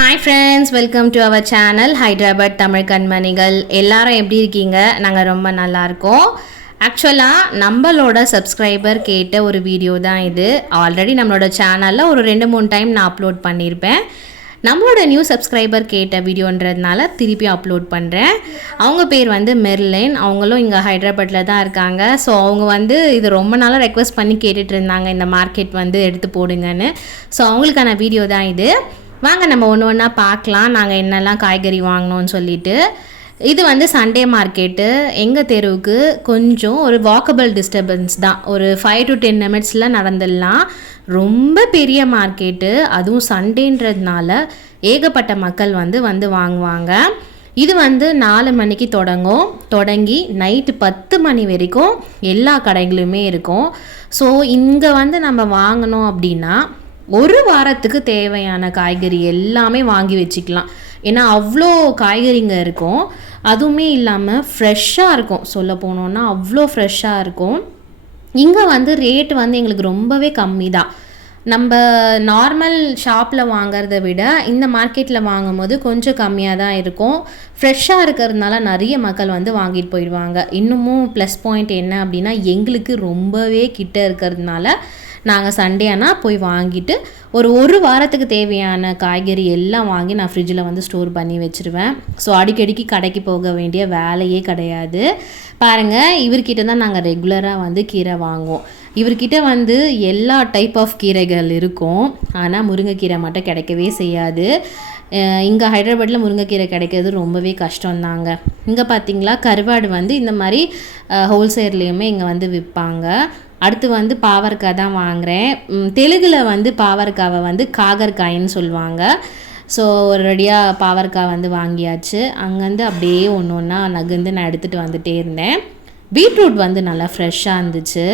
Hi friends, welcome to our channel Hyderabad Tamil Kanmanigal. எல்லாரும் எப்படி இருக்கீங்க? நாங்க ரொம்ப நல்லா இருக்கோம். ஆக்சுவலா நம்மளோட சப்ஸ்கிரைபர் கேட்ட ஒரு வீடியோ தான் இது. ஆல்ரெடி நம்மளோட சேனல்ல ஒரு 2-3 டைம் நான் அப்லோட் பண்ணியிருப்பேன். நம்மளோட நியூ சப்ஸ்கிரைபர் கேட்ட வீடியோன்றதுனால திருப்பி அப்லோட் பண்ணுறேன். அவங்க பேர் வந்து மெர்லின். அவங்களும் இங்கே ஹைதராபாத்தில் தான் இருக்காங்க. ஸோ அவங்க வந்து இது ரொம்ப நாளாக ரெக்வஸ்ட் பண்ணி கேட்டுட்டு இருந்தாங்க, இந்த மார்க்கெட் வந்து எடுத்து போடுங்கன்னு. ஸோ அவங்களுக்கான வீடியோ தான் இது. வாங்க நம்ம ஒன்று ஒன்றா பார்க்கலாம் நாங்கள் என்னெல்லாம் காய்கறி வாங்கினோன்னு சொல்லிட்டு. இது வந்து சண்டே மார்க்கெட்டு. எங்கள் தெருவுக்கு கொஞ்சம் ஒரு வாக்கபிள் டிஸ்டர்பன்ஸ் தான், ஒரு 5 to 10 நிமிட்ஸில் நடந்துடலாம். ரொம்ப பெரிய மார்க்கெட்டு, அதுவும் சண்டேன்றதுனால ஏகப்பட்ட மக்கள் வந்து வாங்குவாங்க. இது வந்து 4 மணிக்கு தொடங்கி நைட்டு 10 மணி வரைக்கும் எல்லா கடைகளுமே இருக்கும். ஸோ இங்கே வந்து நம்ம வாங்கினோம் அப்படின்னா ஒரு வாரத்துக்கு தேவையான காய்கறி எல்லாமே வாங்கி வச்சுக்கலாம். ஏன்னா அவ்வளோ காய்கறிங்க இருக்கும். அதுவுமே இல்லாமல் ஃப்ரெஷ்ஷாக இருக்கும். சொல்ல போனோன்னா அவ்வளோ ஃப்ரெஷ்ஷாக இருக்கும். இங்கே வந்து ரேட்டு வந்து எங்களுக்கு ரொம்பவே கம்மி தான். நம்ம நார்மல் ஷாப்பில் வாங்கிறத விட இந்த மார்க்கெட்டில் வாங்கும் போது கொஞ்சம் கம்மியாக தான் இருக்கும். ஃப்ரெஷ்ஷாக இருக்கிறதுனால நிறைய மக்கள் வந்து வாங்கிட்டு போயிடுவாங்க. இன்னமும் ப்ளஸ் பாயிண்ட் என்ன அப்படின்னா, எங்களுக்கு ரொம்பவே கிட்ட இருக்கிறதுனால நாங்கள் சண்டே ஆனால் போய் வாங்கிட்டு ஒரு வாரத்துக்கு தேவையான காய்கறி எல்லாம் வாங்கி நான் ஃப்ரிட்ஜில் வந்து ஸ்டோர் பண்ணி வச்சுருவேன். ஸோ அடிக்கடிக்கு கடைக்கு போக வேண்டிய வேலையே கிடையாது. பாருங்கள், இவர்கிட்ட தான் நாங்கள் ரெகுலராக வந்து கீரை வாங்குவோம். இவர்கிட்ட வந்து எல்லா டைப் ஆஃப் கீரைகள் இருக்கும். ஆனால் முருங்கைக்கீரை மட்டும் கிடைக்கவே செய்யாது. இங்கே ஹைதராபாத்தில் முருங்கைக்கீரை கிடைக்கிறது ரொம்பவே கஷ்டம்தாங்க. இங்கே பார்த்திங்களா, கருவாடு வந்து இந்த மாதிரி ஹோல்சேல்லையுமே இங்கே வந்து விற்பாங்க. அடுத்து வந்து பாவற்காய் தான் வாங்குகிறேன். தெலுங்கில் வந்து பாவற்காவை வந்து காகர்காயின்னு சொல்லுவாங்க. ஸோ ஒரு ரெடியாக பாவற்காய் வந்து வாங்கியாச்சு. அங்கேருந்து அப்படியே ஒன்று ஒன்றா நகர்ந்து நான் எடுத்துகிட்டு வந்துகிட்டே இருந்தேன். பீட்ரூட் வந்து நல்லா ஃப்ரெஷ்ஷாக இருந்துச்சு.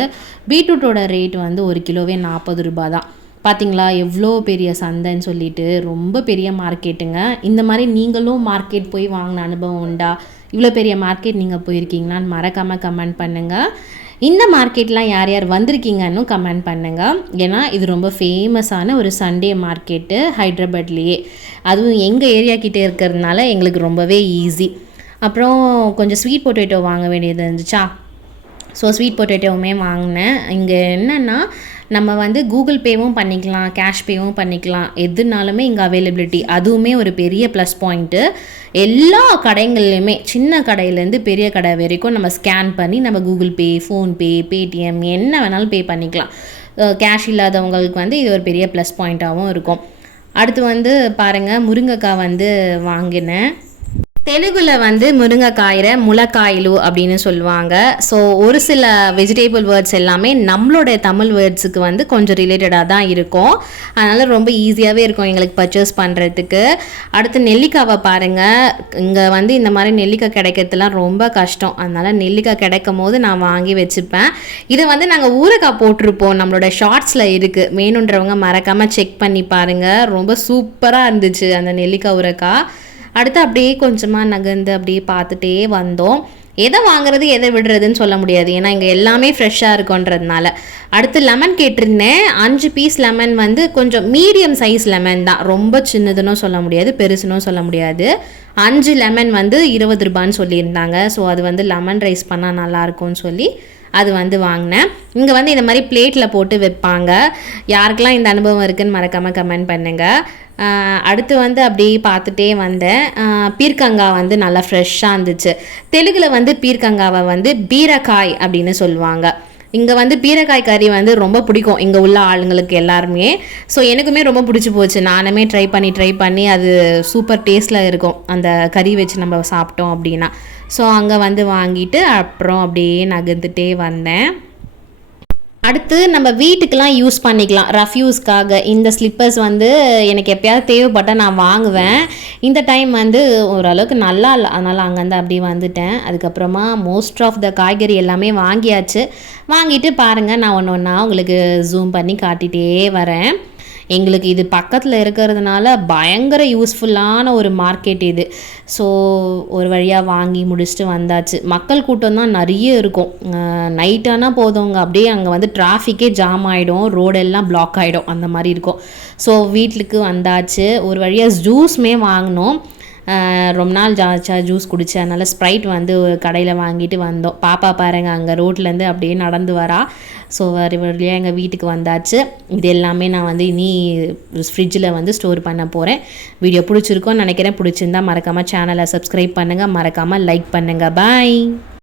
பீட்ரூட்டோட ரேட் வந்து 1 கிலோவே 40 ரூபா தான். பார்த்திங்களா எவ்வளோ பெரிய சந்தைன்னு சொல்லிட்டு, ரொம்ப பெரிய மார்க்கெட்டுங்க. இந்த மாதிரி நீங்களும் மார்க்கெட் போய் வாங்கின அனுபவம் உண்டா? இவ்வளோ பெரிய மார்க்கெட் நீங்கள் போயிருக்கீங்களான்னு மறக்காமல் கமெண்ட் பண்ணுங்கள். இந்த மார்க்கெட்லாம் யார் யார் வந்திருக்கீங்கன்னு கமெண்ட் பண்ணுங்கள். ஏன்னா இது ரொம்ப ஃபேமஸான ஒரு சண்டே மார்க்கெட்டு ஹைதராபாத்லேயே. அதுவும் எங்கள் ஏரியா கிட்டே இருக்கிறதுனால எங்களுக்கு ரொம்பவே ஈஸி. அப்புறம் கொஞ்சம் ஸ்வீட் பொட்டேட்டோ வாங்க வேண்டியது இருந்துச்சா, ஸோ ஸ்வீட் பொட்டேட்டோவுமே வாங்கினேன். இங்கே என்னென்னா, நம்ம வந்து கூகுள் பேவும் பண்ணிக்கலாம், கேஷ் பேவும் பண்ணிக்கலாம். எதுனாலுமே இங்கே அவைலபிலிட்டி, அதுவுமே ஒரு பெரிய ப்ளஸ் பாயிண்ட்டு. எல்லா கடைகள்லையுமே சின்ன கடையிலேருந்து பெரிய கடை வரைக்கும் நம்ம ஸ்கேன் பண்ணி நம்ம கூகுள் பே, ஃபோன்பே, பேடிஎம் என்ன வேணாலும் பே பண்ணிக்கலாம். கேஷ் இல்லாதவங்களுக்கு வந்து இது ஒரு பெரிய ப்ளஸ் பாயிண்ட்டாகவும் இருக்கும். அடுத்து வந்து பாருங்கள், முருங்கைக்காய் வந்து வாங்கினேன். தெலுங்குல வந்து முருங்கைக்காயிரை முளைக்காயிலு அப்படின்னு சொல்லுவாங்க. ஸோ ஒரு சில வெஜிடேபிள் வேர்ட்ஸ் எல்லாமே நம்மளோட தமிழ் வேர்ட்ஸுக்கு வந்து கொஞ்சம் ரிலேட்டடாக தான் இருக்கும். அதனால் ரொம்ப ஈஸியாகவே இருக்கும் எங்களுக்கு பர்ச்சேஸ் பண்ணுறதுக்கு. அடுத்து நெல்லிக்காவை பாருங்கள். இங்கே வந்து இந்த மாதிரி நெல்லிக்காய் கிடைக்கிறதுலாம் ரொம்ப கஷ்டம். அதனால் நெல்லிக்காய் கிடைக்கும் போது நான் வாங்கி வச்சுப்பேன். இதை வந்து நாங்கள் ஊறுகாய் போட்டிருப்போம், நம்மளோட ஷார்ட்ஸில் இருக்குது. வேணுன்றவங்க மறக்காமல் செக் பண்ணி பாருங்கள். ரொம்ப சூப்பராக இருந்துச்சு அந்த நெல்லிக்காய் ஊறுகாய். அடுத்து அப்படியே கொஞ்சமாக நகர்ந்து அப்படியே பார்த்துட்டே வந்தோம். எதை வாங்குறது எதை விடுறதுன்னு சொல்ல முடியாது, ஏன்னா இங்கே எல்லாமே ஃப்ரெஷ்ஷாக இருக்குன்றதுனால. அடுத்து லெமன் கேட்டிருந்தேன். 5 பீஸ் லெமன் வந்து கொஞ்சம் மீடியம் சைஸ் லெமன் தான், ரொம்ப சின்னதுன்னு சொல்ல முடியாது, பெருசுன்னு சொல்ல முடியாது. 5 லெமன் வந்து 20 ரூபான்னு சொல்லியிருந்தாங்க. ஸோ அது வந்து லெமன் ரைஸ் பண்ணால் நல்லாயிருக்கும்னு சொல்லி அது வந்து வாங்கினேன். இங்கே வந்து இந்த மாதிரி பிளேட்டில் போட்டு வைப்பாங்க. யாருக்கெல்லாம் இந்த அனுபவம் இருக்குதுன்னு மறக்காமல் கமெண்ட் பண்ணுங்கள். அடுத்து வந்து அப்படியே பார்த்துட்டே வந்தேன். பீர்க்கங்காய் வந்து நல்லா ஃப்ரெஷ்ஷாக இருந்துச்சு. தெலுங்கில் வந்து பீர்க்கங்காவை வந்து பீரக்காய் அப்படின்னு சொல்லுவாங்க. இங்கே வந்து பீரக்காய் கறி வந்து ரொம்ப பிடிக்கும் இங்கே உள்ள ஆளுங்களுக்கு எல்லாருமே. ஸோ எனக்குமே ரொம்ப பிடிச்சி போச்சு. நானுமே ட்ரை பண்ணி அது சூப்பர் டேஸ்ட்டில் இருக்கும் அந்த கறி வச்சு நம்ம சாப்பிட்டோம் அப்படின்னா. ஸோ அங்கே வந்து வாங்கிட்டு அப்புறம் அப்படியே நகர்ந்துட்டே வந்தேன். அடுத்து நம்ம வீட்டுக்கெலாம் யூஸ் பண்ணிக்கலாம், ரஃப் யூஸ்க்காக. இந்த ஸ்லிப்பர்ஸ் வந்து எனக்கு எப்போயாவது தேவைப்பட்டால் நான் வாங்குவேன். இந்த டைம் வந்து ஓரளவுக்கு நல்லா இல்லை, அதனால் அங்கேருந்து அப்படியே வந்துட்டேன். அதுக்கப்புறமா மோஸ்ட் ஆஃப் த காய்கறி எல்லாமே வாங்கியாச்சு. வாங்கிட்டு பாருங்கள், நான் ஒன்று ஒன்றா உங்களுக்கு ஜூம் பண்ணி காட்டிகிட்டே வரேன். எங்களுக்கு இது பக்கத்தில் இருக்கிறதுனால பயங்கர யூஸ்ஃபுல்லான ஒரு மார்க்கெட் இது. ஸோ ஒரு வழியாக வாங்கி முடிச்சுட்டு வந்தாச்சு. மக்கள் கூட்டம் தான் நிறைய இருக்கும். நைட் ஆனால் போதுங்க, அப்படியே அங்கே வந்து டிராஃபிக்கே ஜாம் ஆகிடும், ரோடெல்லாம் பிளாக் ஆகிடும், அந்த மாதிரி இருக்கும். ஸோ வீட்டுக்கு வந்தாச்சு. ஒரு வழியாக ஜூஸுமே வாங்கினோம். ரொம்ப நாள் ஜூஸ் குடித்தேன், அதனால் ஸ்ப்ரைட் வந்து ஒரு கடையில் வாங்கிட்டு வந்தோம். பாப்பா பாருங்கள் அங்கே ரோட்லேருந்து அப்படியே நடந்து வரா. ஸோ வழியாக எங்கள் வீட்டுக்கு வந்தாச்சு. இது எல்லாமே நான் வந்து இனி ஃப்ரிட்ஜில் வந்து ஸ்டோர் பண்ண போகிறேன். வீடியோ பிடிச்சிருக்கோன்னு நினைக்கிறேன். பிடிச்சிருந்தா மறக்காமல் சேனலை சப்ஸ்கிரைப் பண்ணுங்கள், மறக்காமல் லைக் பண்ணுங்கள். பாய்.